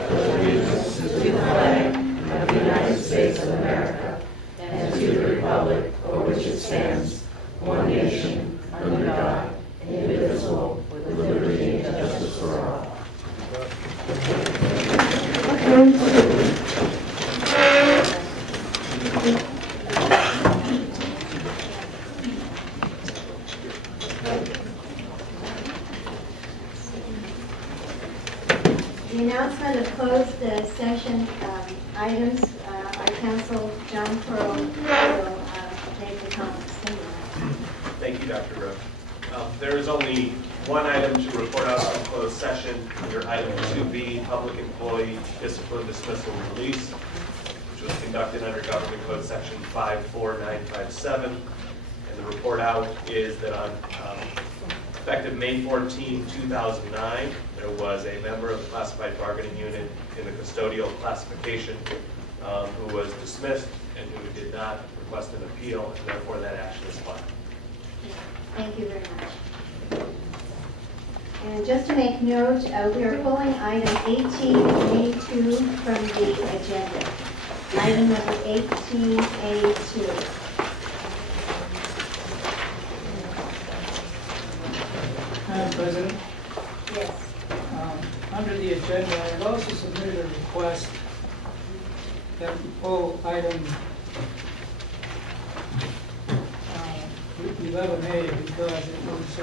Allegiance to the flag of the United States of America and to the republic for which it stands, one nation, under God, indivisible, with liberty and justice for all. The announcement of closed session items, our counsel, John Pearl, will make the comments. Thank you, Dr. Rowe. There is only one item to report out from closed session under item 2B, public employee discipline, dismissal, and release, which was conducted under Government Code Section 54957. And the report out is that on effective May 14, 2009, there was a member of the classified bargaining unit in the custodial classification who was dismissed and who did not request an appeal, and therefore that action is filed. Thank you very much. And just to make note, we are pulling item 18A2 from the agenda. Item number 18A2. Madam President, Yes. under the agenda, I've also submitted a request that we pull item 11A because it was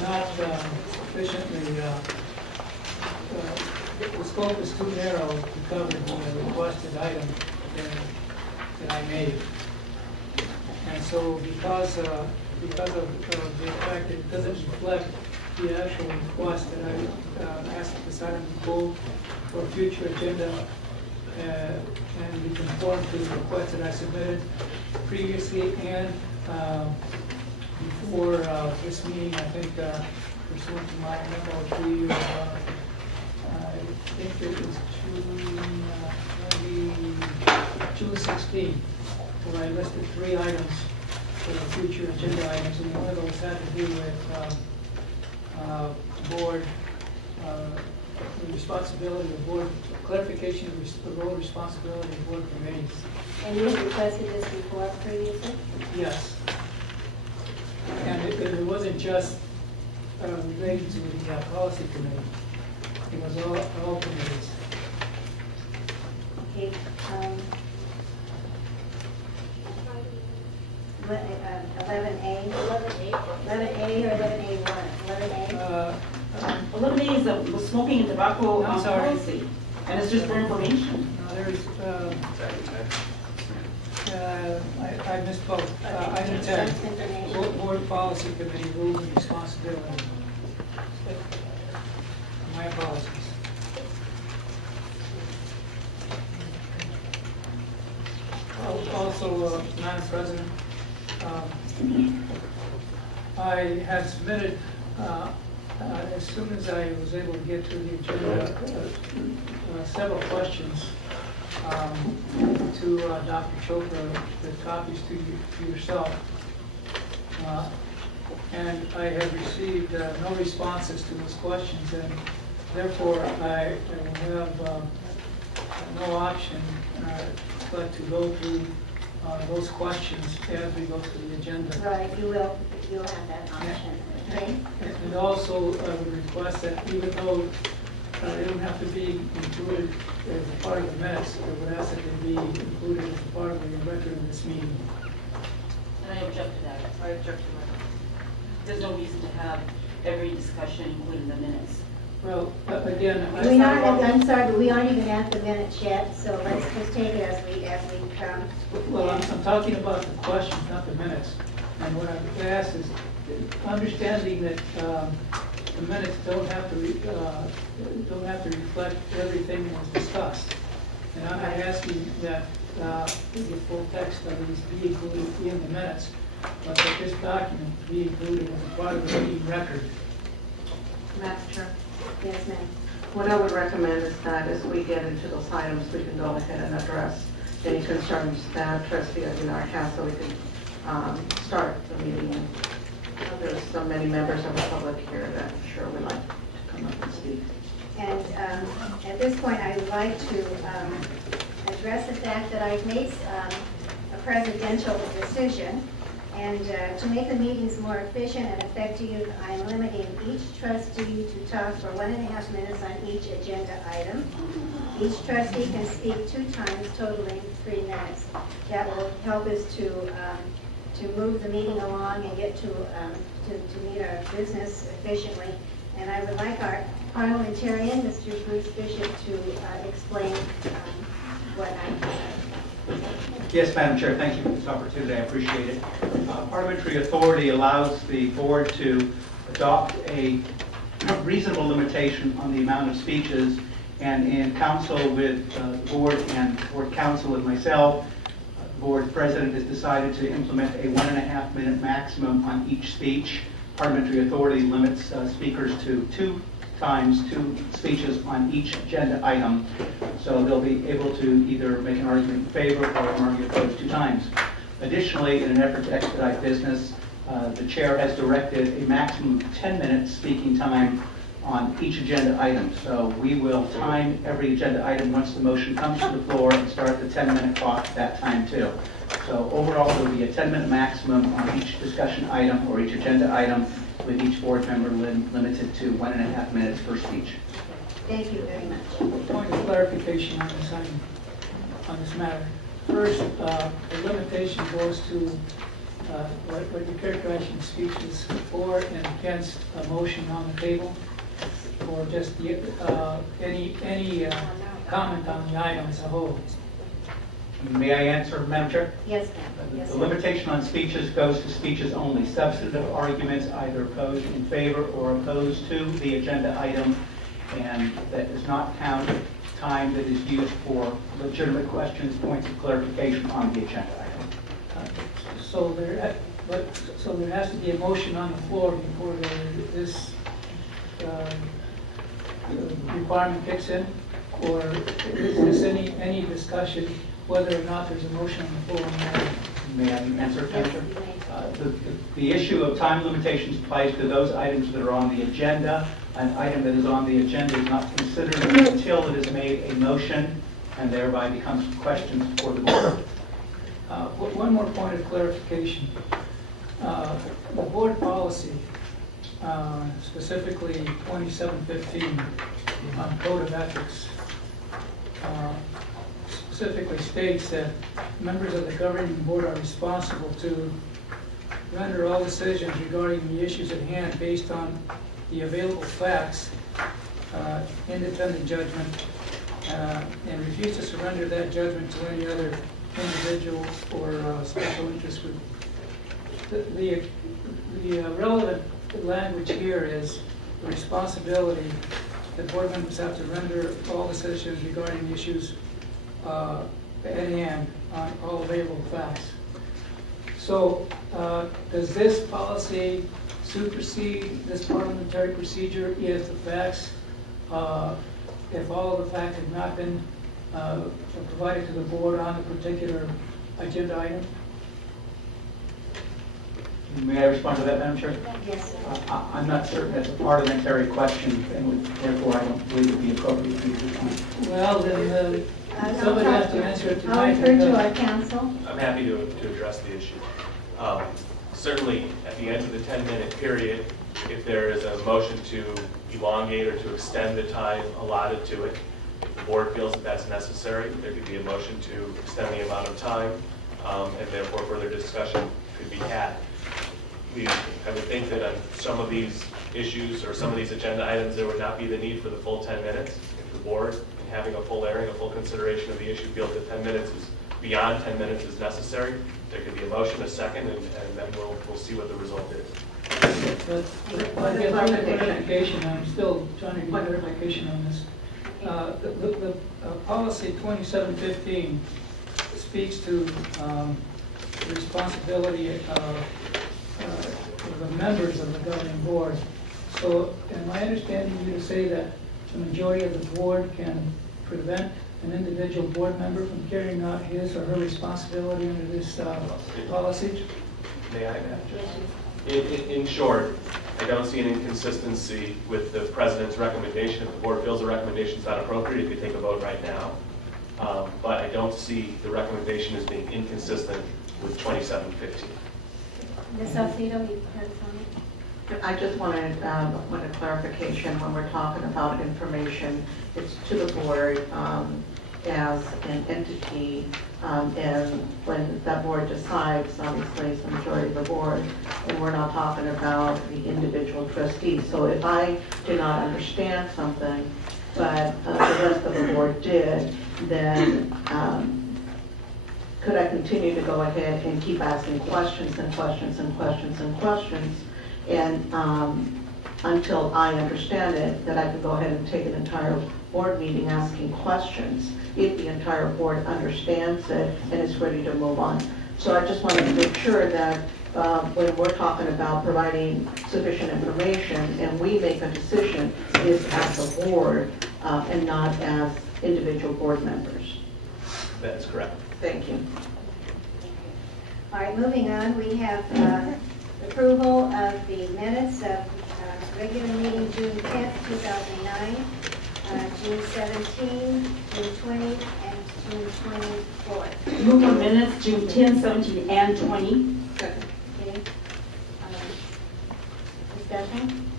not sufficiently, the scope is too narrow to cover the requested item that I made. And so because of the fact that it doesn't reflect the actual request that I asked this item to pull for a future agenda and be conformed to the request that I submitted previously and before this meeting. I think pursuant to my M802, I think it was June 16, where I listed 3 items for the future agenda items, and one of those had to do with board, the responsibility of board, clarification of the role responsibility of board committees. And you requested this before previously? Yes. And it wasn't just related to the policy committee. It was all committees. Okay. 11A? 11A or 11A1? 11A? 11A is the smoking and tobacco I'm sorry. policy, and it's just for information. There's, I misspoke. Item 10, That's information. board policy committee rules and responsibility. My apologies. Also, Madam President, I had submitted, as soon as I was able to get to the agenda, several questions to Dr. Chopra, the copies to yourself. And I have received no responses to those questions, and therefore I will have no option but to go through those questions as we go through the agenda. Right, you'll have that option. Okay? And also, I would request that even though they don't have to be included as a part of the minutes, I would ask that they be included as a part of the record of this meeting. And I object to that. I object to that. There's no reason to have every discussion included in the minutes. Well, again, I'm sorry, but we aren't even at the minutes yet, so let's just take it as we come. well, I'm talking about the questions, not the minutes. And what I've asked is, understanding that the minutes don't have to reflect everything that was discussed. And I'm asking that the full text of these be included in the minutes, but that this document be included as a part of the meeting record. Madam Chair, Yes, ma'am. what I would recommend is that as we get into those items, we can go ahead and address any concerns that trustee Aguilar has, so we can start the meeting There's so many members of the public here that I'm sure would like to come up and speak. And at this point, I would like to address the fact that I've made a presidential decision, and to make the meetings more efficient and effective, I'm limiting each trustee to talk for 1.5 minutes on each agenda item. Each trustee can speak 2 times, totaling 3 minutes. That will help us to move the meeting along and get to meet our business efficiently. And I would like our parliamentarian, Mr. Bruce Bishop, to explain what I Yes, Madam Chair, thank you for this opportunity. I appreciate it. Parliamentary authority allows the board to adopt a reasonable limitation on the amount of speeches, and in council with the board and board council and myself, the board president has decided to implement a 1.5 minute maximum on each speech. Parliamentary authority limits speakers to 2 speeches on each agenda item, so they'll be able to either make an argument in favor or an argument opposed 2 times. Additionally, in an effort to expedite business, the chair has directed a maximum of 10 minutes speaking time on each agenda item. So we will time every agenda item once the motion comes to the floor and start the 10-minute clock at that time too. So overall, there will be a 10-minute maximum on each discussion item or each agenda item, with each board member limited to 1.5 minutes per speech. Thank you very much. Point of clarification on this item, on this matter. First, the limitation goes to what you characterize in speeches for and against a motion on the table, or just any comment on the item as a whole. May I answer, Madam Chair? Yes, ma'am. Yes, The ma'am. limitation on speeches goes to speeches only. Substantive arguments either opposed in favor or opposed to the agenda item, and that does not count time that is used for legitimate questions, points of clarification on the agenda item. So there has to be a motion on the floor before this requirement kicks in, or is this any discussion whether or not there's a motion on the floor on that? May I answer, Yes, Senator? you may. The issue of time limitations applies to those items that are on the agenda. An item that is on the agenda is not considered until it has made a motion and thereby becomes questions for the board. One more point of clarification. The board policy, specifically 2715 on Code of Ethics, specifically states that members of the governing board are responsible to render all decisions regarding the issues at hand based on the available facts, independent judgment, and refuse to surrender that judgment to any other individuals or special interest group. The relevant language here is the responsibility that board members have to render all decisions regarding issues at hand on all available facts. So does this policy supersede this parliamentary procedure if the facts, if all of the facts have not been provided to the board on a particular agenda item? May I respond to that, Madam Chair? Yes, sir. I'm not certain that's a parliamentary question, and therefore I don't believe it would be appropriate for you to respond. Well, then somebody has to answer it I'll tonight. refer to our council. I'm happy to address the issue. Certainly, at the end of the 10-minute period, if there is a motion to elongate or to extend the time allotted to it, if the board feels that that's necessary, there could be a motion to extend the amount of time, and therefore further discussion could be had. I would think that on some of these issues or some of these agenda items, there would not be the need for the full 10 minutes. If the board, in having a full airing, a full consideration of the issue, feels that 10 minutes is beyond 10 minutes is necessary, there could be a motion, a second, and then we'll see what the result is. But again, clarification, I'm still trying to get clarification on this. The policy 2715 speaks to the responsibility of the members of the governing board. So am I understanding you to say that the majority of the board can prevent an individual board member from carrying out his or her responsibility under this policy? May I, Madam Chair? In short, I don't see an inconsistency with the president's recommendation. If the board feels the recommendation is not appropriate, you could take a vote right now. But I don't see the recommendation as being inconsistent with 2715. Ms. Salcido, you have something? I just wanted a clarification when we're talking about information. It's to the board as an entity, and when that board decides, obviously it's the majority of the board, and we're not talking about the individual trustees. So if I did not understand something, but the rest of the board did, then could I continue to go ahead and keep asking questions and questions and questions and questions, and until I understand it, that I can go ahead and take an entire board meeting asking questions if the entire board understands it and is ready to move on. So I just wanted to make sure that when we're talking about providing sufficient information and we make a decision, is as a board and not as individual board members. That is correct. Thank you. All right, moving on, we have approval of the minutes of regular meeting June 10th, 2009, June 17, June 20, and June 24. Move on minutes, June 10, 17, and 20. Okay. Discussion?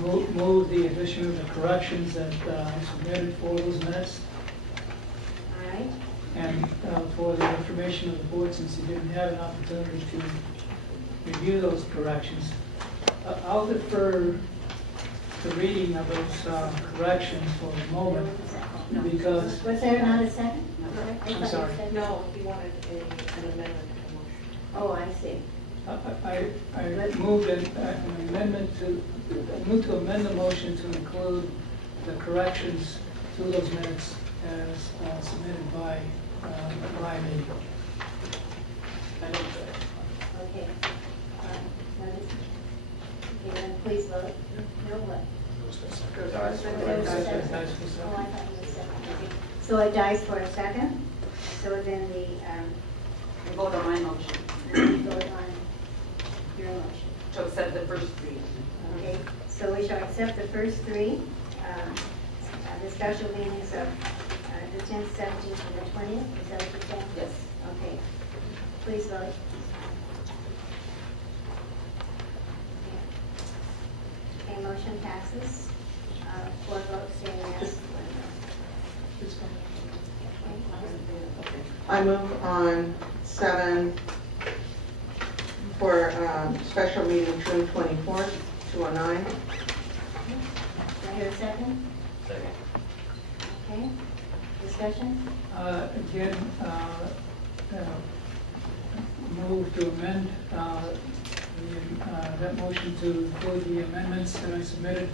Move the addition of the corrections that I submitted for those minutes. All right. And for the information of the board, since you didn't have an opportunity to review those corrections, I'll defer the reading of those corrections for a moment, because... Was there not a second? I'm sorry. No, he wanted an amendment to the motion. Oh, I see. I moved an amendment to, moved to amend the motion to include the corrections to those minutes as submitted by me. Okay. Okay, then please vote. No, what? Oh, I thought it was second. Okay. So it dies for a second. So then We vote on my motion vote on your motion. to accept the first three. Okay, so we shall accept the first three, the special meetings of the 10th, 17th, and the 20th. Is that what you're saying? Yes. Okay. Please vote. Okay, motion passes. 4 votes saying yes. I move on 7 for special meeting June 24th, 2009. Do I hear a second? Second. Okay. Discussion? Again, move to amend that motion to include the amendments that I submitted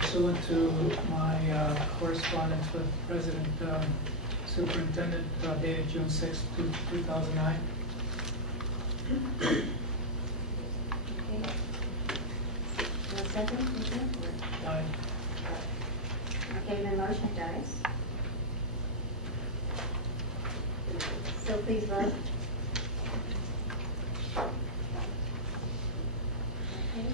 pursuant to my correspondence with President Superintendent dated June 6, 2009. Okay. No second? Aye. Okay, the motion dies. So please vote. Okay.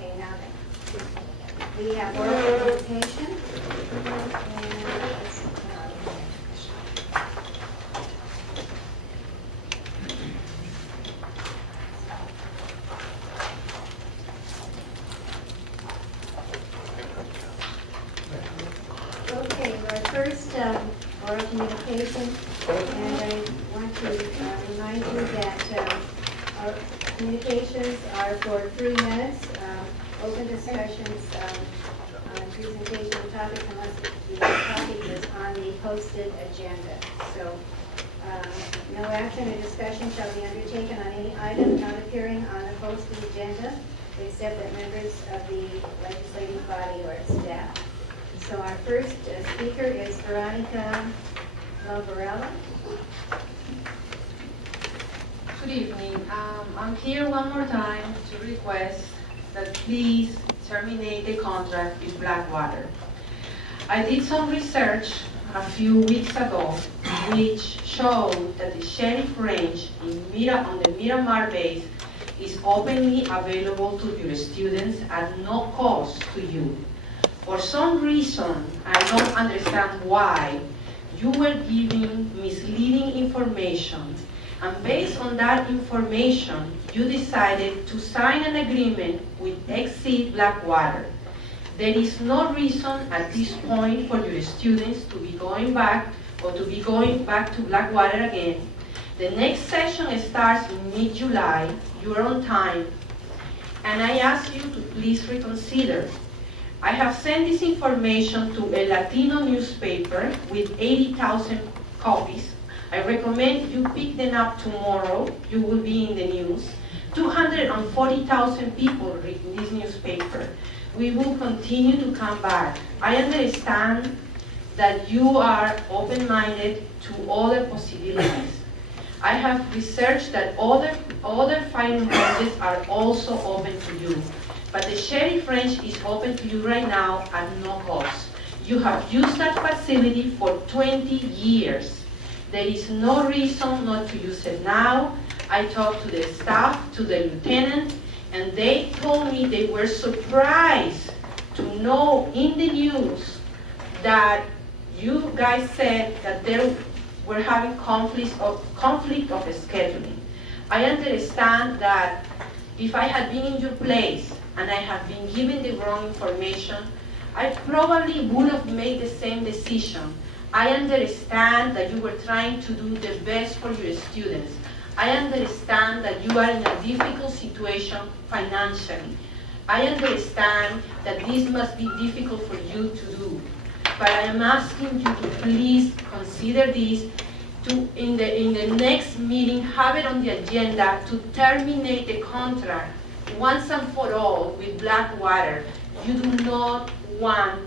Okay, now then. We have oral presentation. Okay, our first oral communication, and I want to remind you that our communications are for 3 minutes. Open discussions on presentation of topic unless the topic is on the posted agenda. So no action or discussion shall be undertaken on any item not appearing on the posted agenda, except that members of the legislative body or its staff. So our first speaker is Veronica Lovarella. Good evening. I'm here one more time to request that please terminate the contract with Blackwater. I did some research a few weeks ago which showed that the sheriff range on the Miramar base is openly available to your students at no cost to you. For some reason, I don't understand why, you were giving misleading information, and based on that information, you decided to sign an agreement with Exceed Blackwater. There is no reason at this point for your students to be going back to Blackwater again. The next session starts in mid-July. You are on time, and I ask you to please reconsider. I have sent this information to a Latino newspaper with 80,000 copies. I recommend you pick them up tomorrow. You will be in the news. 240,000 people read this newspaper. We will continue to come back. I understand that you are open-minded to other possibilities. I have researched that other firing ranges are also open to you. But the sheriff range is open to you right now at no cost. You have used that facility for 20 years. There is no reason not to use it now. I talked to the staff, to the lieutenant, and they told me they were surprised to know in the news that you guys said that they were having conflict of scheduling. I understand that if I had been in your place and I had been given the wrong information, I probably would have made the same decision. I understand that you were trying to do the best for your students. I understand that you are in a difficult situation financially. I understand that this must be difficult for you to do. But I am asking you to please consider this, to in the next meeting have it on the agenda to terminate the contract once and for all with Blackwater. You do not want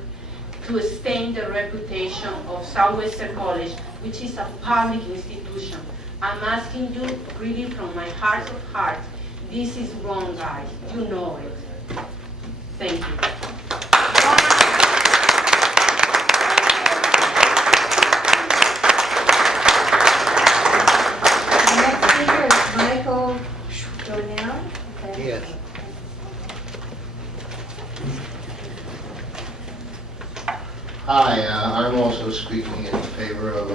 to stain the reputation of Southwestern College, which is a public institution. I'm asking you really from my heart of hearts, this is wrong, guys. You know it. Thank you. Next speaker is Michael Donnell. Yes. Hi, I'm also speaking in favor of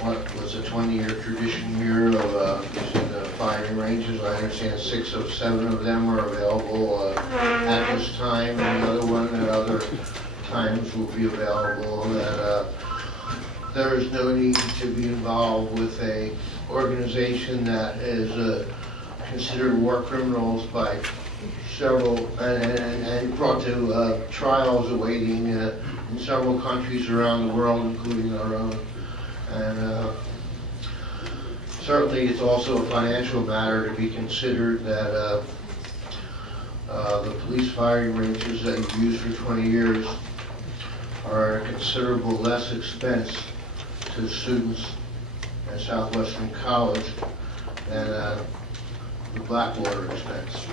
what was a 20-year tradition here of using the firing ranges. I understand 6 of 7 of them are available at this time, and another one at other times will be available. That there is no need to be involved with a organization that is considered war criminals by several and brought to trials awaiting in several countries around the world, including our own. And certainly it's also a financial matter to be considered that the police firing ranges that you've used for 20 years are a considerable less expense to students at Southwestern College than the Blackwater expense.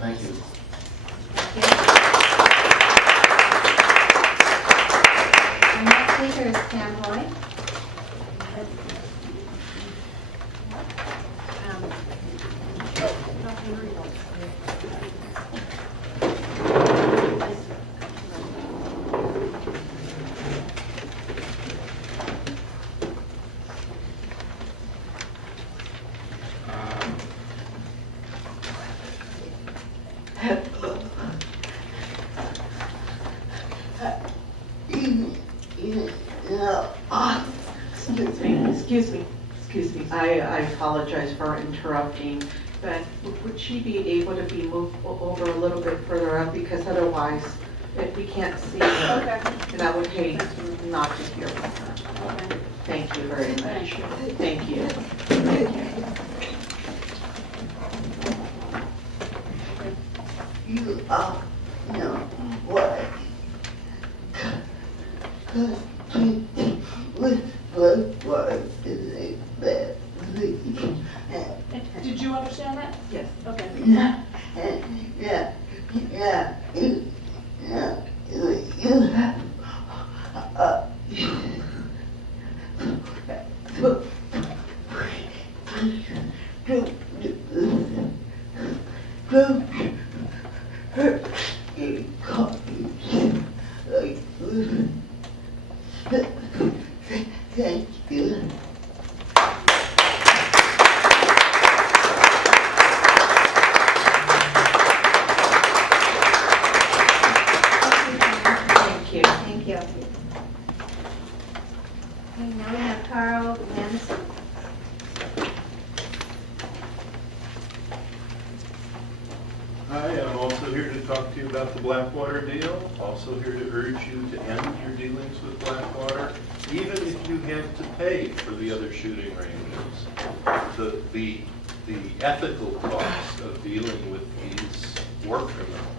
Thank you. The next speaker is Pam Hoy. Excuse me. I apologize for interrupting, but would she be able to be moved over a little bit further up, because otherwise if we can't see her, Okay. and I would hate not to hear from her. Okay. Thank you very much. Thank you. Thank you. You know what? Is a bad thing. Did you understand that? Yes. Okay. Yeah. don't hurt in college like thank you. Thank you. Thank you. Okay, now we have Carl Manson. Hi, I'm also here to talk to you about the Blackwater deal. Also here to urge you to end your dealings with Blackwater, even if you have to pay for the other shooting ranges. The ethical cost of dealing with these war criminals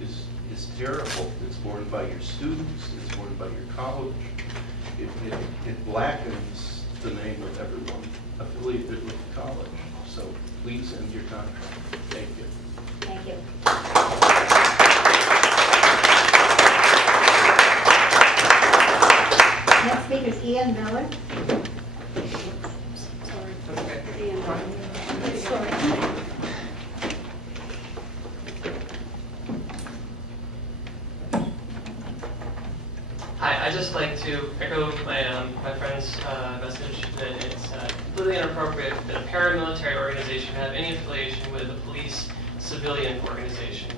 is terrible. It's borne by your students, it's borne by your college. It blackens the name of everyone affiliated with the college. So please end your contract. Thank you. Thank you. Next speaker is Ian Miller. Hi, I'd just like to echo my friend's message that it's completely inappropriate that a paramilitary organization would have any affiliation with a police civilian organization.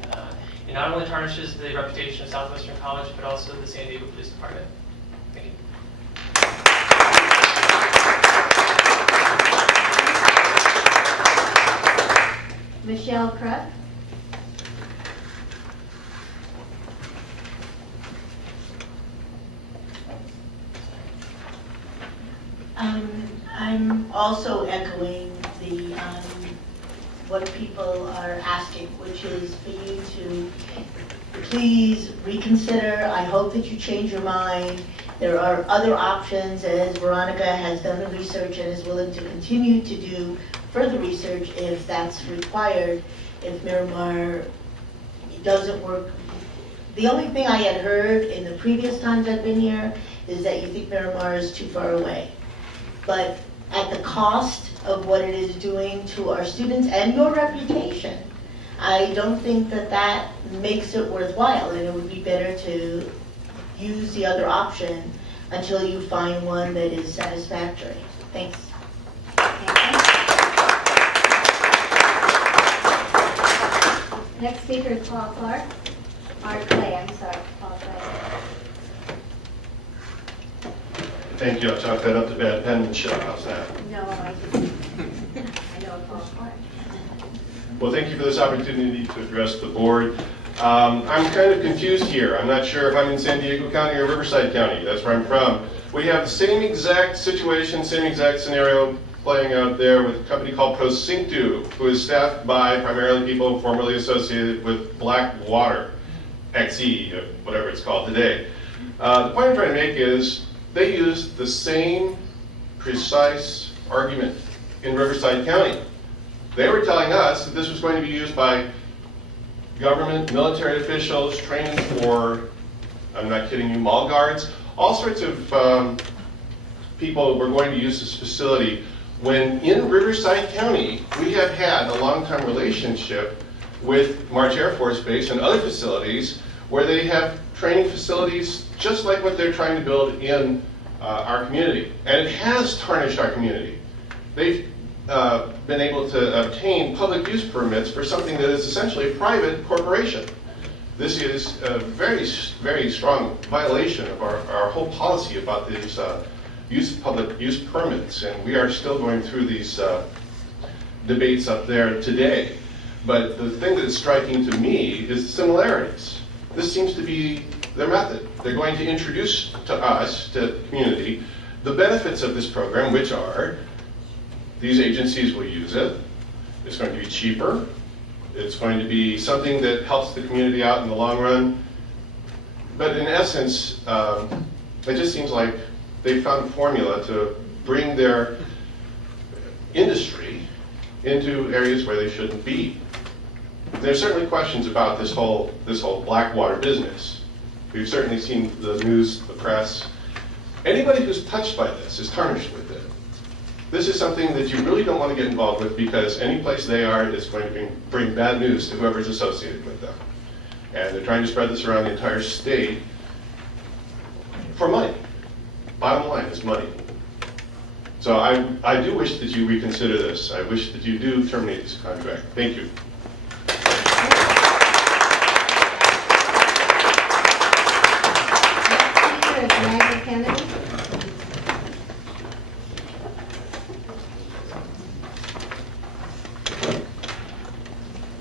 It not only tarnishes the reputation of Southwestern College, but also the San Diego Police Department. Thank you. Michelle Kruk. I'm also echoing the what people are asking, which is for you to please reconsider. I hope that you change your mind. There are other options, as Veronica has done the research and is willing to continue to do further research if that's required, if Miramar doesn't work. The only thing I had heard in the previous times I've been here is that you think Miramar is too far away. But at the cost of what it is doing to our students and your reputation, I don't think that that makes it worthwhile, and it would be better to use the other option until you find one that is satisfactory. Thanks. Next speaker is Paul Clark. Clay, I'm sorry, Paul Clay. Thank you. I'll chalk that up to bad penmanship. How's that? No, I know Paul Clark. Well, thank you for this opportunity to address the board. I'm kind of confused here. I'm not sure if I'm in San Diego County or Riverside County. That's where I'm from. We have the same exact situation, same exact scenario playing out there with a company called Prosynctu, who is staffed by primarily people formerly associated with Blackwater, XE, whatever it's called today. The point I'm trying to make is they used the same precise argument in Riverside County. They were telling us that this was going to be used by government, military officials, training for, I'm not kidding you, mall guards, all sorts of people were going to use this facility, when in Riverside County, we have had a long-time relationship with March Air Force Base and other facilities where they have training facilities just like what they're trying to build in our community. And it has tarnished our community. They've been able to obtain public use permits for something that is essentially a private corporation. This is a very, very strong violation of our whole policy about these public use permits, and we are still going through these debates up there today. But the thing that is striking to me is the similarities. This seems to be their method. They're going to introduce to us, to the community, the benefits of this program, which are these agencies will use it, it's going to be cheaper, it's going to be something that helps the community out in the long run. But in essence, it just seems like they found a formula to bring their industry into areas where they shouldn't be. There's certainly questions about this whole Blackwater business. We've certainly seen the news, the press. Anybody who's touched by this is tarnished with it. This is something that you really don't want to get involved with because any place they are is going to bring bad news to whoever's associated with them. And they're trying to spread this around the entire state for money. Bottom line is money. So I do wish that you reconsider this. I wish that you do terminate this contract. Thank you.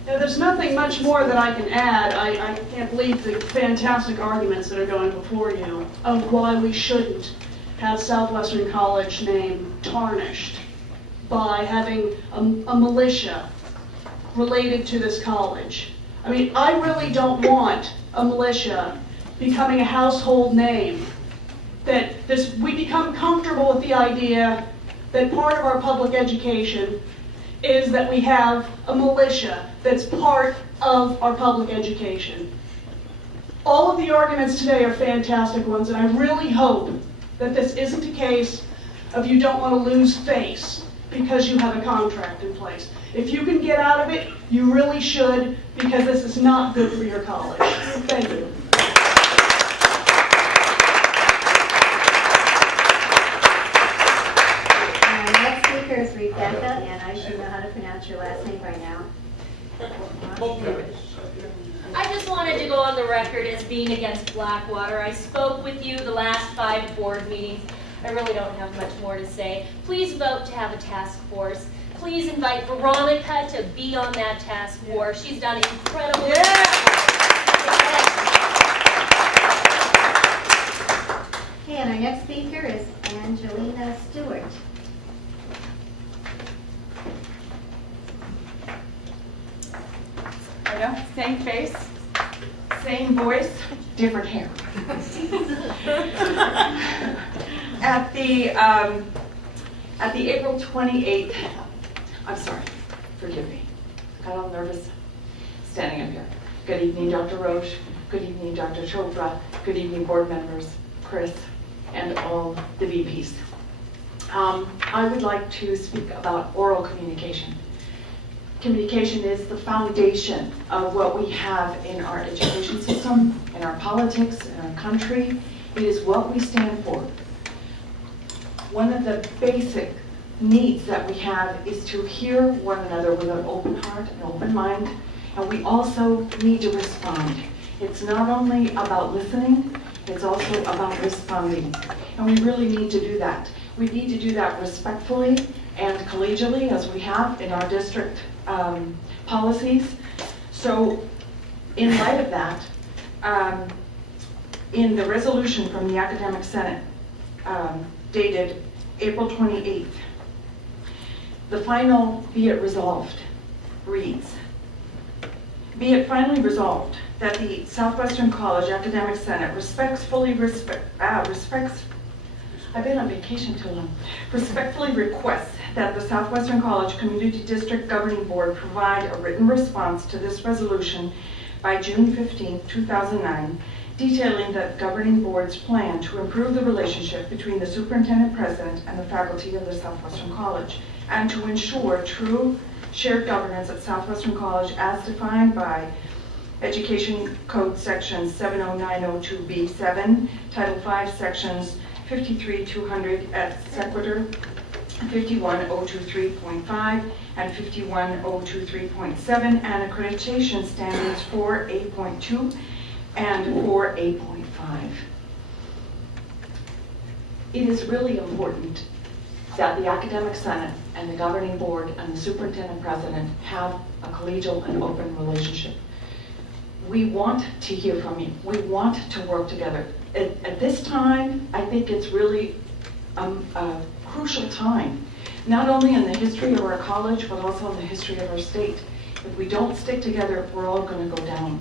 There's nothing much more that I can add. I can't believe the fantastic arguments that are going before you of why we shouldn't have Southwestern College name tarnished by having a militia related to this college. I mean, I really don't want a militia becoming a household name. That we become comfortable with the idea that part of our public education is that we have a militia that's part of our public education. All of the arguments today are fantastic ones, and I really hope that this isn't a case of you don't want to lose face because you have a contract in place. If you can get out of it, you really should, because this is not good for your college. Thank you. Is Rebecca, and I should know how to pronounce your last name by now. I just wanted to go on the record as being against Blackwater. I spoke with you the last 5 board meetings. I really don't have much more to say. Please vote to have a task force. Please invite Veronica to be on that task force. She's done incredible work. Okay, and our next speaker is Angelina Stewart. I know, same face, same voice, different hair. At the April 28th, I'm sorry, forgive me, got all nervous standing up here. Good evening, Dr. Roche. Good evening, Dr. Chopra. Good evening, board members, Chris, and all the VPs. I would like to speak about oral communication. Communication is the foundation of what we have in our education system, in our politics, in our country. It is what we stand for. One of the basic needs that we have is to hear one another with an open heart and open mind, and we also need to respond. It's not only about listening, it's also about responding, and we really need to do that. We need to do that respectfully and collegially, as we have in our district policies. So in light of that, in the resolution from the Academic Senate dated April 28th, the final "be it resolved" reads, "Be it finally resolved that the Southwestern College Academic Senate respectfully I've been on vacation too long. Respectfully requests that the Southwestern College Community District Governing Board provide a written response to this resolution by June 15, 2009, detailing the governing board's plan to improve the relationship between the superintendent president and the faculty of the Southwestern College, and to ensure true shared governance at Southwestern College as defined by Education Code Section 70902B7, Title V, Sections 53-200 et sequitur, 51023.5 and 51023.7, and accreditation standards for 8.2 and for 8.5. It is really important that the Academic Senate and the Governing Board and the Superintendent President have a collegial and open relationship. We want to hear from you. We want to work together. At this time, I think it's really a crucial time, not only in the history of our college, but also in the history of our state. If we don't stick together, we're all going to go down.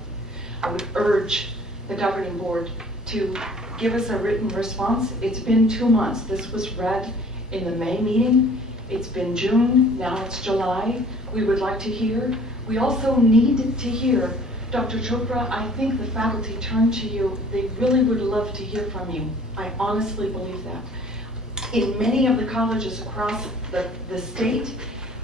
I would urge the Governing Board to give us a written response. It's been 2 months. This was read in the May meeting. It's been June, now it's July. We would like to hear. We also need to hear. Dr. Chopra, I think the faculty turned to you. They really would love to hear from you. I honestly believe that. in many of the colleges across the state,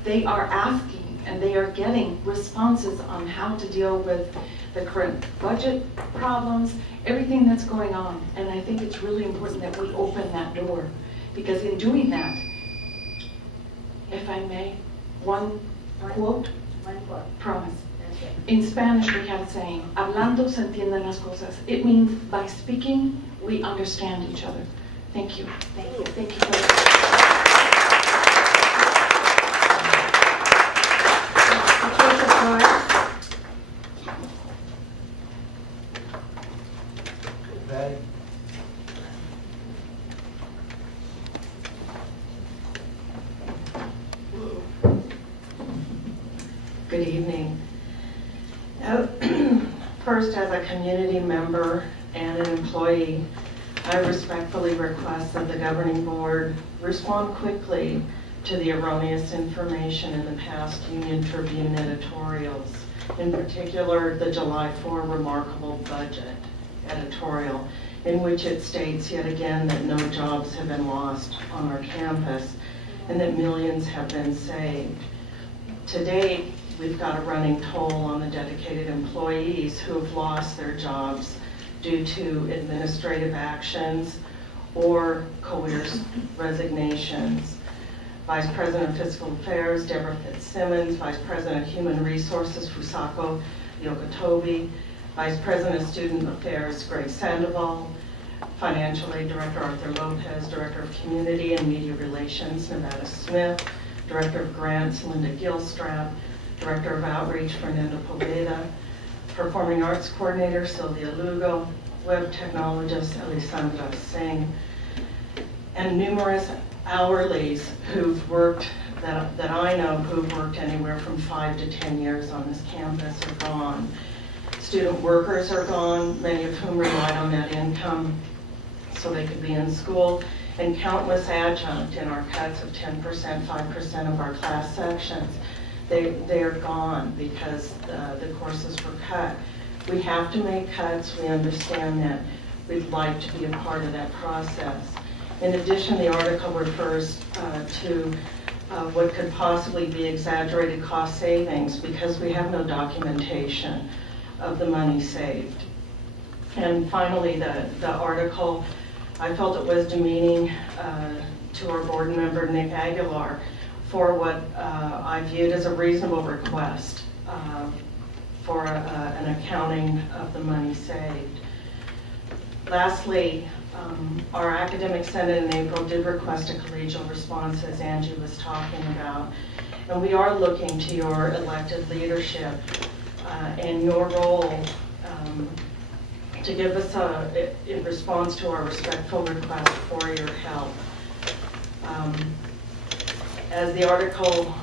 they are asking and they are getting responses on how to deal with the current budget problems, everything that's going on. And I think it's really important that we open that door, because in doing that, if I may, one quote, promise. In Spanish we have a saying, hablando se entienden las cosas. It means by speaking, we understand each other. Thank you. Thank you. Thank you for that. Good evening. First, as a community member and an employee, I respectfully request that the governing board respond quickly to the erroneous information in the past Union Tribune editorials, in particular the July 4 Remarkable Budget editorial, in which it states yet again that no jobs have been lost on our campus and that millions have been saved. Today, we've got a running toll on the dedicated employees who have lost their jobs due to administrative actions or coerced resignations. Vice President of Fiscal Affairs, Deborah Fitzsimmons, Vice President of Human Resources, Fusako Yokotobi, Vice President of Student Affairs, Greg Sandoval, Financial Aid Director Arthur Lopez, Director of Community and Media Relations, Nevada Smith, Director of Grants, Linda Gilstrap, Director of Outreach, Fernando Poveda, Performing Arts Coordinator, Sylvia Lugo, Web Technologist, Elisandra Singh, and numerous hourlies who've worked, that I know, who've worked anywhere from 5 to 10 years on this campus are gone. Student workers are gone, many of whom relied on that income so they could be in school, and countless adjunct in our cuts of 10%, 5% of our class sections. They're gone because the courses were cut. We have to make cuts. We understand that. We'd like to be a part of that process. In addition, the article refers to what could possibly be exaggerated cost savings because we have no documentation of the money saved. And finally, the article, I felt it was demeaning to our board member, Nick Aguilar, for what I viewed as a reasonable request for an accounting of the money saved. Lastly, our academic senate in April did request a collegial response, as Angie was talking about, and we are looking to your elected leadership and your role to give us in response to our respectful request for your help. As the article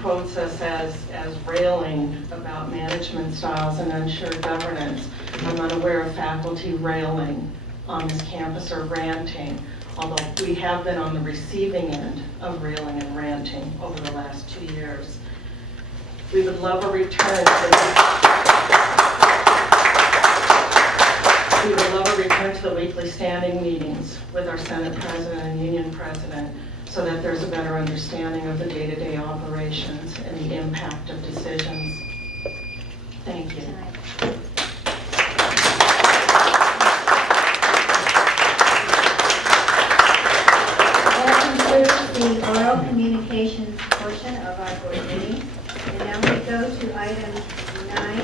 quotes us as railing about management styles and unsure governance. I'm unaware of faculty railing on this campus or ranting, although we have been on the receiving end of railing and ranting over the last 2 years. We would love a return to the weekly standing meetings with our Senate President and Union President, so that there's a better understanding of the day-to-day operations and the impact of decisions. Thank you. That concludes the oral communications portion of our board meeting. And now we go to item 9,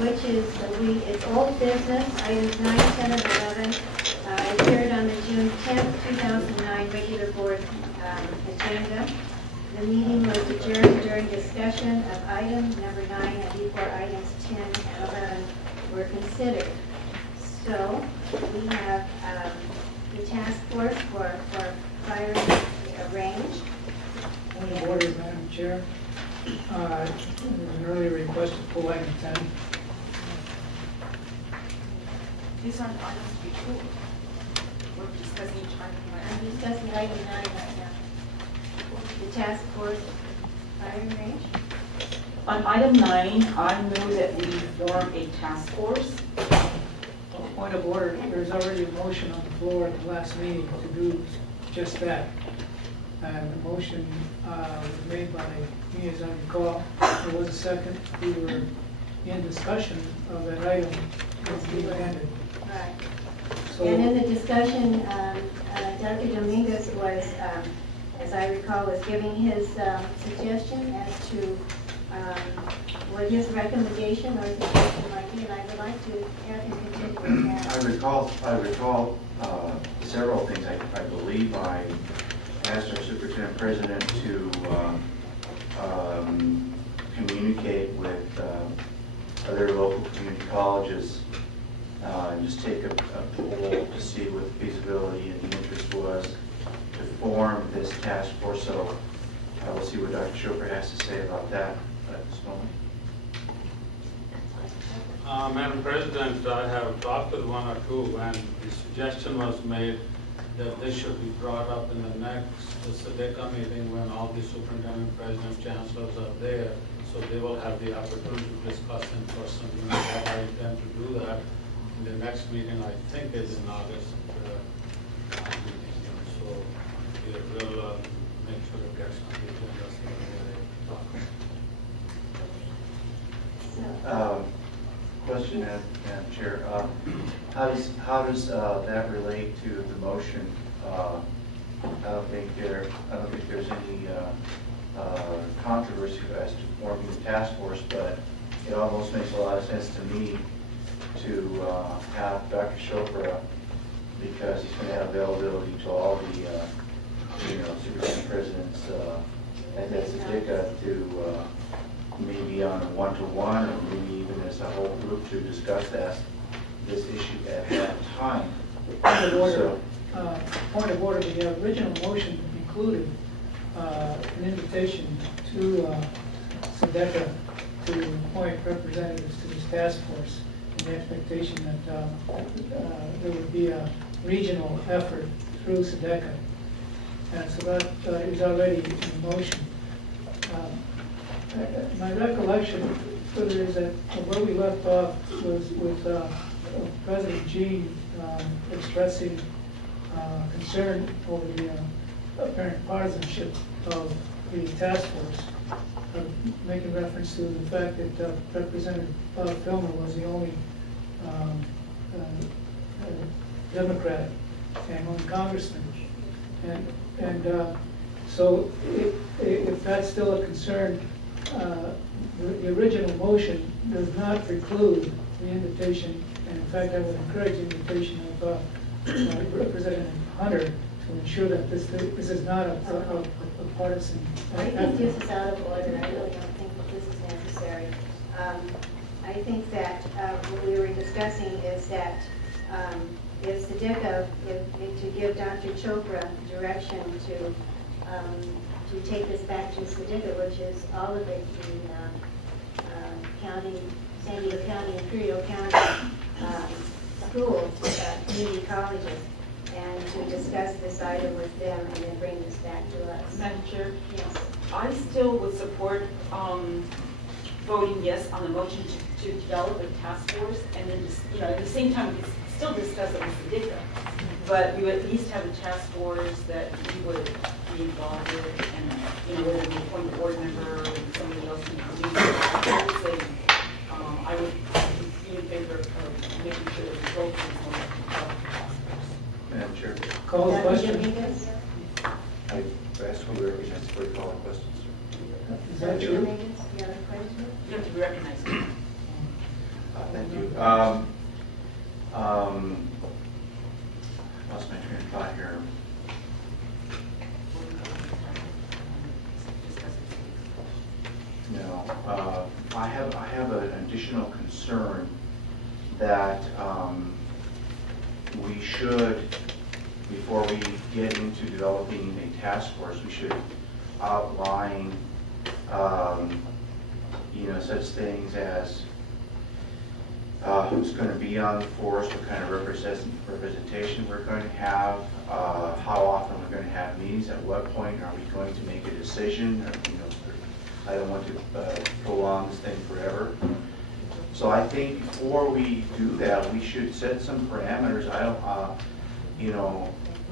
which is it's old business. Items 9, 10, and 11 appeared on the June 10th, 2009 regular board agenda. The meeting was adjourned during discussion of item number 9 and before items 10 and 11 were considered. So we have the task force for firing arranged. Point of order, Madam Chair. There's an earlier request to pull item 10. These aren't items to be pulled. We're discussing each item. I'm discussing item 9 right now. The task force firing range. On item 9, I move that we form a task force Point of order, there's already a motion on the floor at the last meeting to do just that. And the motion was made by me, as I recall. There was a second. We were in discussion of that item as we ended. Right. So, And in the discussion, Dr. Dominguez was, as I recall, was giving his suggestion as to what his recommendation or suggestion might be, and I would like to have him continue with that. I recall several things. I believe I asked our superintendent president to communicate with other local community colleges and just take a poll to see what the feasibility and the interest was to form this task force. So I will see what Dr. Chopra has to say about that at this moment. Madam President, I have talked with one or two, and the suggestion was made that this should be brought up in the next SEDECA meeting when all the superintendent, presidents, chancellors are there, so they will have the opportunity to discuss in person. And I intend to do that in the next meeting. I think is in August. So it will make sure it gets on the agenda so they talk. Question, Madam Chair. How does that relate to the motion? I don't think there's any controversy as to forming the task force, but it almost makes a lot of sense to me to have Dr. Chopra, because he's going to have availability to all the superintendent presidents at SEDECA to maybe on a one-to-one, or maybe even as a whole group to discuss this issue at that time. Point of order, the original motion included an invitation to SEDECA to appoint representatives to this task force, in the expectation that there would be a regional effort through SEDECA. And so that is already in motion. My recollection further is that where we left off was with President Jean expressing concern over the apparent partisanship of the task force, making reference to the fact that Representative Bob Filmer was the only Democrat among congressmen. And so if that's still a concern, the original motion does not preclude the invitation, and in fact I would encourage the invitation of Representative Hunter to ensure that this is not a partisan. I think this is out of order. I really don't think that this is necessary. I think that what we were discussing is that if SEDECA, to give Dr. Chopra direction to take this back to SEDECA, which is all of it, the county, San Diego County, Imperial County schools, community colleges, and to discuss this item with them and then bring this back to us. Madam Chair? Yes. I still would support voting yes on the motion to develop a task force, and then, at the same time, we could still discuss it with SEDECA, but we would at least have a task force that we would be involved with, and, whether we appoint a board member or somebody else who can do that. I would be in favor of making sure that we vote for this. Madam Chair. Call the question. I asked who represents for calling questions. Is that true? You have a question? You have to be recognized. Thank you. Lost my train of thought here. No, I have an additional concern that we should, before we get into developing a task force, we should outline, such things as who's going to be on the force, what kind of representation we're going to have, how often we're going to have meetings, at what point are we going to make a decision, or, I don't want to prolong this thing forever. So I think before we do that, we should set some parameters. I don't, you know,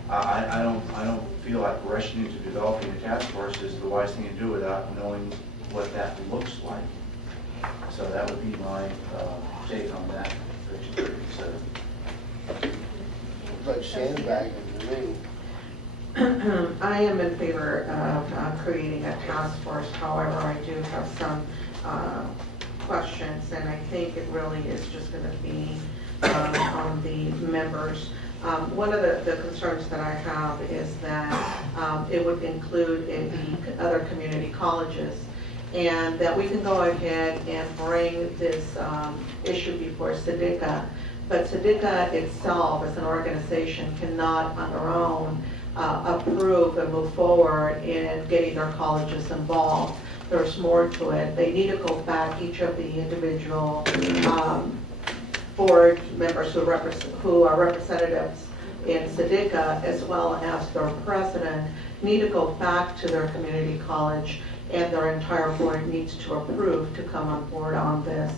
I don't feel like rushing into developing a task force is the wise thing to do without knowing what that looks like. So that would be my take on that. Like sandbagging to me. I am in favor of creating a task force. However, I do have some questions, and I think it really is just going to be on the members. One of the concerns that I have is that it would include the other community colleges, and that we can go ahead and bring this issue before SWC, but SWC itself as an organization cannot on their own approve and move forward in getting their colleges involved. There's more to it. They need to go back, each of the individual board members who are representatives in SWC, as well as their president, need to go back to their community college, and their entire board needs to approve to come on board on this.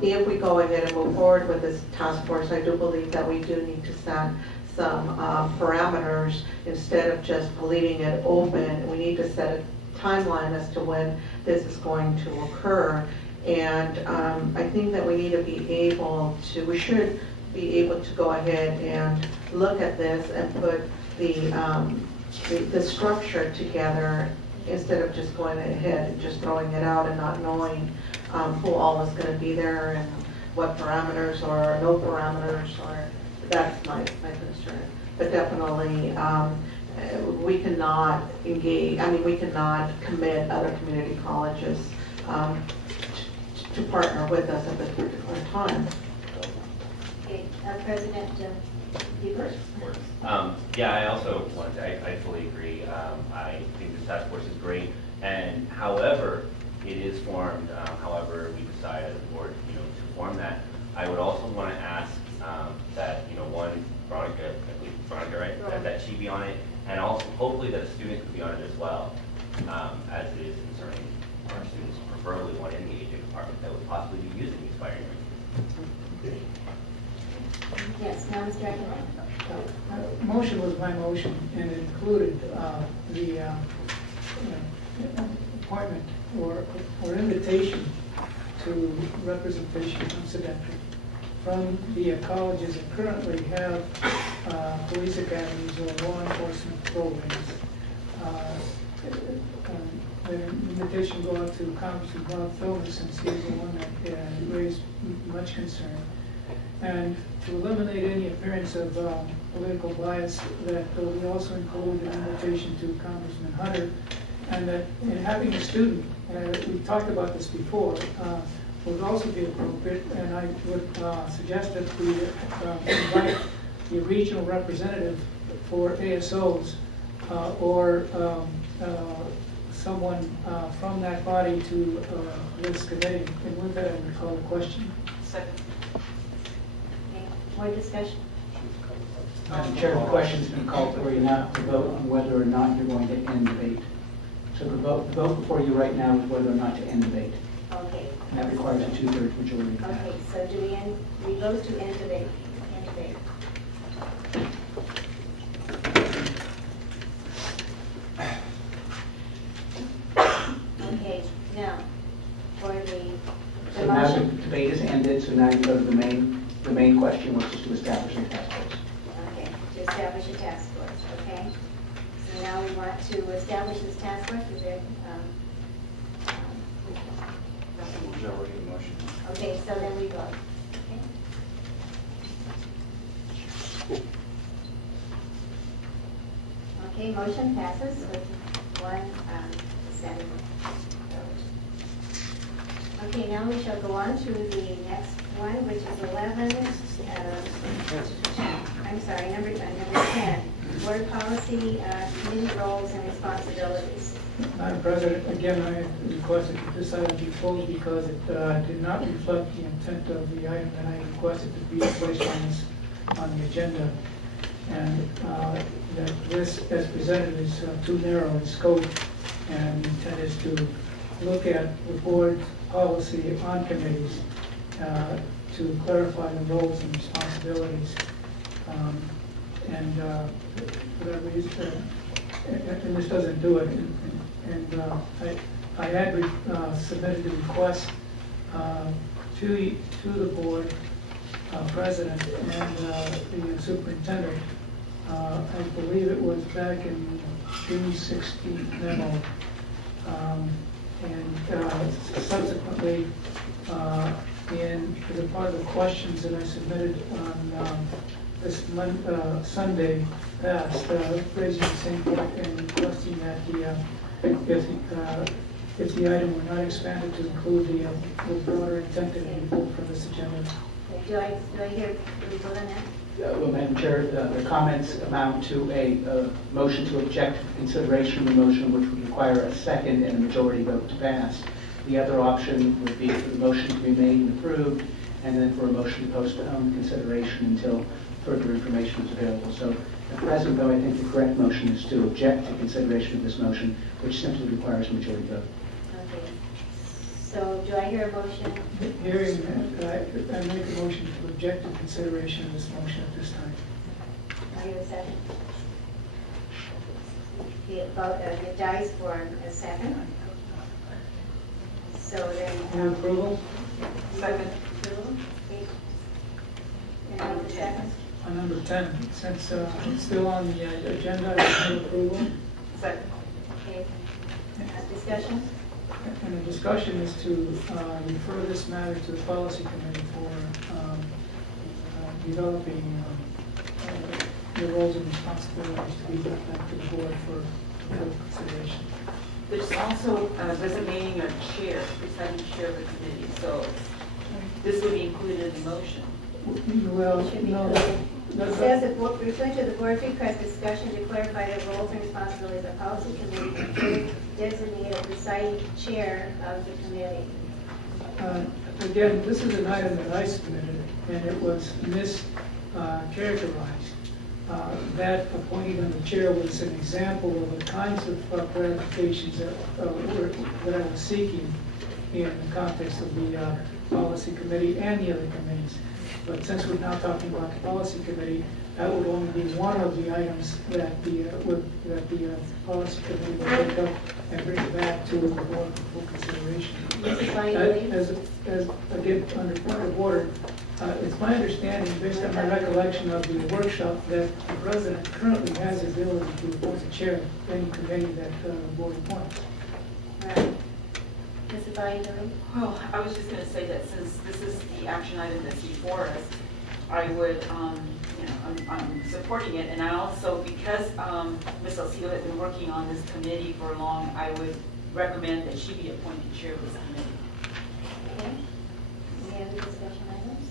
If we go ahead and move forward with this task force, I do believe that we do need to set some parameters instead of just leaving it open. We need to set a timeline as to when this is going to occur. And I think that we need to be able to, we should be able to go ahead and look at this and put the structure together instead of just going ahead and just throwing it out and not knowing who all is going to be there and what parameters or no parameters, or that's my concern. But definitely we cannot engage, I mean we cannot commit other community colleges to partner with us at this particular time. Okay, President Hebert? Yeah, I also want to, I fully agree. I think this task force is great, and however it is formed, however we decide as a board, to form that, I would also want to ask that, one, Veronica, I believe Veronica, right? That she be on it, and also hopefully that a student could be on it as well, as it is concerning our students, preferably one in the AJ department that would possibly be using these firing ranges. Yes, now Mr. Aguilar. Motion was my motion, and it included the appointment or invitation to representation incidentally from the colleges that currently have police academies or law enforcement programs. The invitation go out to Congressman Bob Philbin, since he's the one that raised much concern. And to eliminate any appearance of political bias, that we also include an invitation to Congressman Hunter, and that in having a student, we've talked about this before, would also be appropriate, and I would suggest that we invite the regional representative for ASOs or someone from that body to this committee. And with that, I would call the question. Second. Okay, more discussion? Madam Chair, the question's been called for you now to vote on whether or not you're going to end debate. So the vote before you right now is whether or not to end debate. Okay. And that requires a 2/3 majority. Okay, so do we vote to end debate? End debate. Okay, now, for the So now the motion. debate is ended, so now you go to the main question, which is to establish a task force. Okay, to establish a task force, okay? So now we want to establish this task force, is there, Majority motion. okay, so then we vote. Okay, motion passes with one abstention. Okay, now we shall go on to the next one, which is 11, I'm sorry, number 10, board policy, committee roles and responsibilities. Madam President, again, I requested that this item be pulled because it did not reflect the intent of the item that I requested to be placed on the agenda. And that this, as presented, is too narrow in scope, and the intent is to look at the board policy on committees to clarify the roles and responsibilities. And for that reason, and this doesn't do it. And I had submitted the request to the board president and the superintendent. I believe it was back in June 16th memo. And subsequently, as a part of the questions that I submitted on this Sunday past, raising the same point and requesting that if the item were not expanded to include the broader intent that we pulled from this agenda. Do I hear, do we vote on that? Well, Madam Chair, the comments amount to a motion to object to the consideration of the motion, which would require a second and a majority vote to pass. The other option would be for the motion to be made and approved, and then for a motion to postpone consideration until further information is available. So at present, though, I think the correct motion is to object to consideration of this motion, which simply requires a majority vote. Okay. So do I hear a motion? Hearing that, I make a motion to object to consideration of this motion at this time. I hear a second. It dies for a second. So then. Approval? Second. Approval? Okay. And on the second? On number 10, since it's still on the agenda, I move approval. Second. Okay. Discussion? And the discussion is to refer this matter to the policy committee for developing the roles and responsibilities to be brought back to the board for full consideration. There's also designating a chair, presiding chair of the committee, so this would be included in the motion. Well, no. It says that pursuant to the board's request, discussion to clarify the roles and responsibilities of the policy committee to designate a presiding chair of the committee. Again, this is an item that I submitted, and it was mischaracterized. That appointing of the chair was an example of the kinds of clarifications that I was seeking in the context of the policy committee and the other committees. But since we're now talking about the policy committee, that would only be one of the items that the policy committee will pick up and bring it back to the board for full consideration. Again, under point of order, it's my understanding, based on my recollection of the workshop, that the president currently has the ability to appoint the chair of any committee that the board appoints. Right. Mrs. Biden? Well, I was just going to say that since this is the action item that's before us, I would, I'm supporting it, and I also, because Ms. Alcido has been working on this committee for long, I would recommend that she be appointed chair of this committee. Okay. Any other discussion items?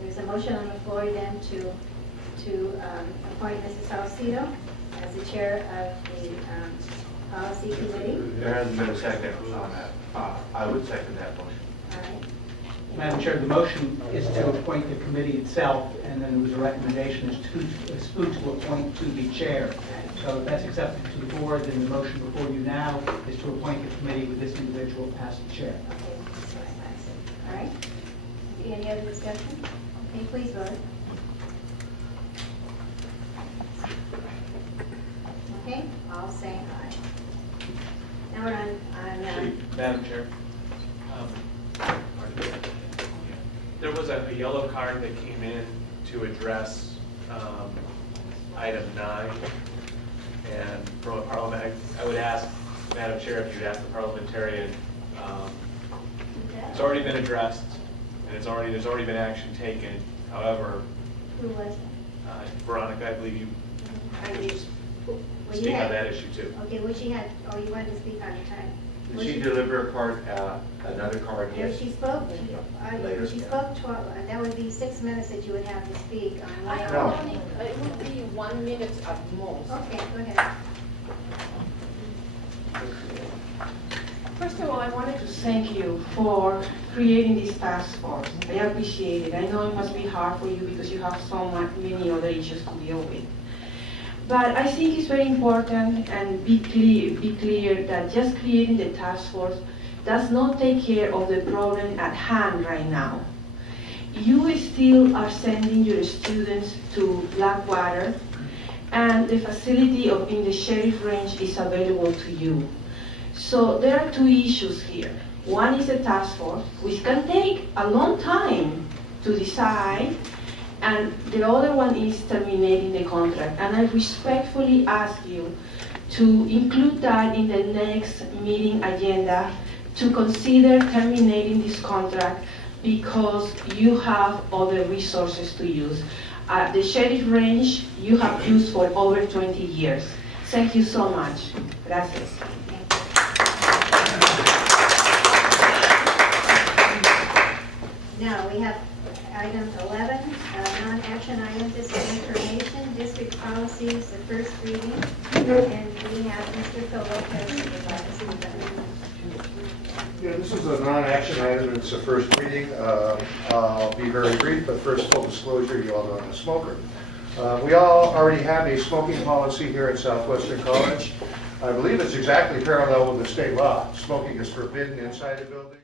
There's a motion on the floor then to appoint Mrs. Alcido as the chair of the policy committee. There hasn't been a second on that. I would second that motion. All right. Madam Chair, the motion is to appoint the committee itself, and then there was a recommendation as who to appoint to the chair. So if that's accepted to the board, then the motion before you now is to appoint the committee with this individual as the chair. Okay, that's what I said. All right. Any other discussion? Okay, please vote. Okay, all saying aye. Now we're on Madam Chair, there was a yellow card that came in to address item 9, and from a parliament, I would ask, Madam Chair, if you'd ask the parliamentarian, it's already been addressed, and there's already been action taken. However, who was it? Veronica, I believe you Well, speak on that issue too. Okay, well, she had, oh, you wanted to speak on the time. Did she deliver a card, another card? No, Yes. she spoke, Later. she spoke 12, that would be 6 minutes that you would have to speak on. It would be 1 minute at most. Okay, go ahead. First of all, I wanted to thank you for creating this task force. I appreciate it. I know it must be hard for you because you have so many other issues to deal with. But I think it's very important and be clear that just creating the task force does not take care of the problem at hand right now. You still are sending your students to Blackwater, and the facility in the sheriff range is available to you. So there are two issues here. One is a task force, which can take a long time to decide, and the other one is terminating the contract. And I respectfully ask you to include that in the next meeting agenda, to consider terminating this contract because you have other resources to use. The sheriff range you have used for over 20 years. Thank you so much. Gracias. Now, we have item 11, non-action items, district information, district policies, the first reading. And we have Mr. Phillips who would like to see that. Yeah, this is a non-action item, it's the first reading. I'll be very brief, but first, full disclosure, you all know I'm a smoker. We all already have a smoking policy here at Southwestern College. I believe it's exactly parallel with the state law. Smoking is forbidden inside a building.